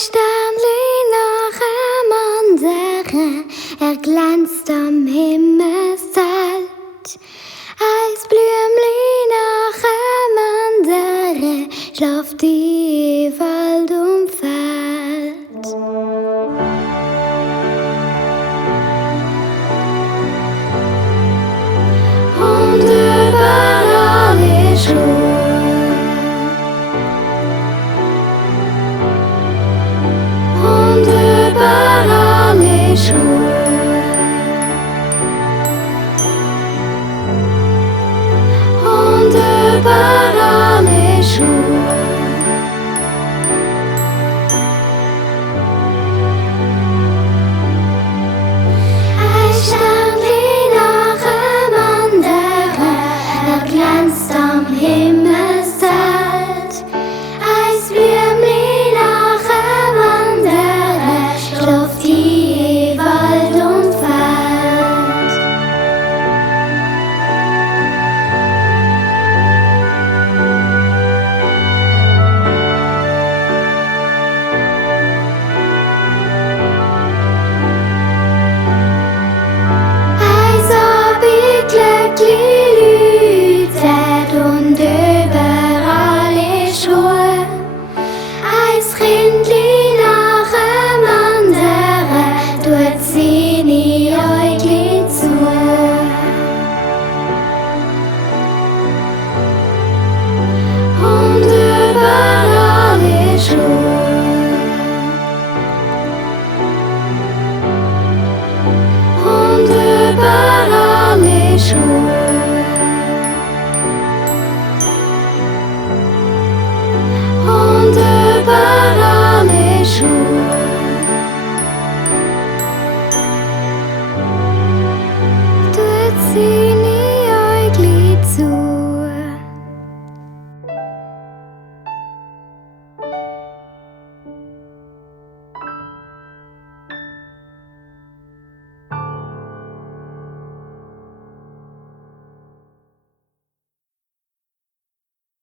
Sternli nach dem anderen, glänzt am Himmelszelt. Eis Blümli nach dem anderen, schlaft die Wald Feld. Und überall ist Ruhe. Und überall ist Ruhe. Und überall ist Ruhe. Ein Sternli nach dem anderen, glänzt am Himmelszelt. Eis Blümli nach dem anderen, schlaft die Wald Feld. Eis hab ich glücklich Lütet und überall ist Ruhe. Eis Rindli nach dem anderen, tut seine Äugli zu. Und überall ist Ruhe. Und überall ist Ruhe. Und überall ist Ruhe. Tut sie